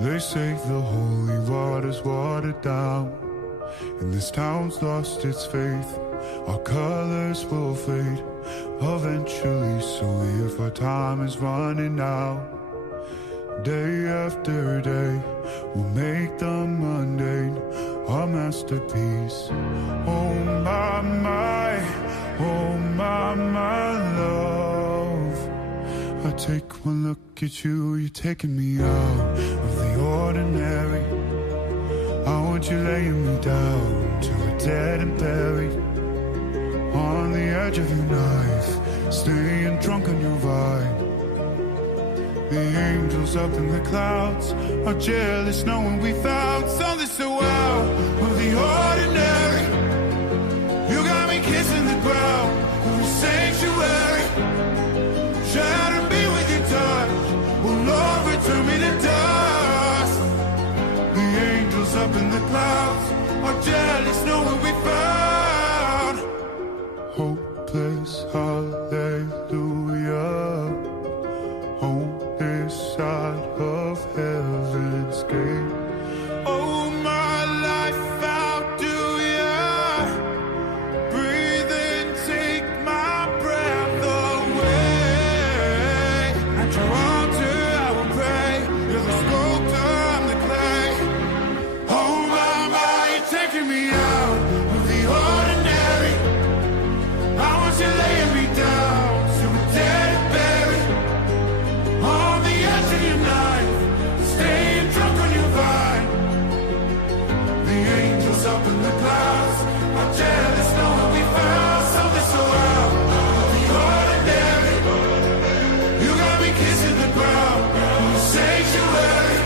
They say the holy water's watered down, and this town's lost its faith. Our colors will fade eventually, so if our time is running out, day after day, we'll make the mundane our masterpiece. Oh my, oh my love. I take one look at you, you're taking me out of the ordinary. I want you laying me down till we're dead and buried, on the edge of your knife, staying drunk on your vibe. The angels up in the clouds are jealous knowing we found something so out of the ordinary. You got me kissing the ground of a sanctuary, trying to be with your touch. Oh Lord, return me to dust. The angels up in the clouds are jealous knowing we found hopeless hallelujah, home this side of heaven's gate. Oh, my life, how do ya breathe and take my breath away? At your altar I will pray, you're the sculptor, I'm the clay. Oh my, you're taking me out of the ordinary. I want you laying me down so we're dead and buried, on the edge of your knife, staying drunk on your vine. The angels up in the clouds are jealous knowing we found something so out of the ordinary. You got me kissing the ground in the sanctuary,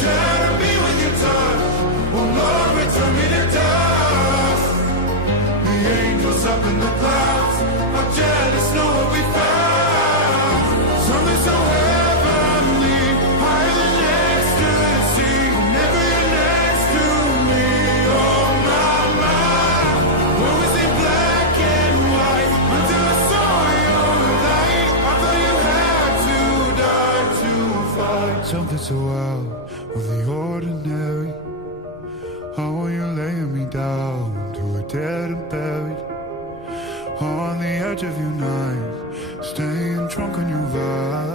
trying to be with your touch. Oh Lord, return me to dust. The angels up in the clouds are jealous knowing we found something so heavenly, higher than ecstasy. Whenever you're next to me, oh my, what was in black and white until I saw your light? I thought you had to die to fight something so out of the ordinary. How are you laying me down to a dead and buried, on the edge of your knife, staying drunk on your vibe.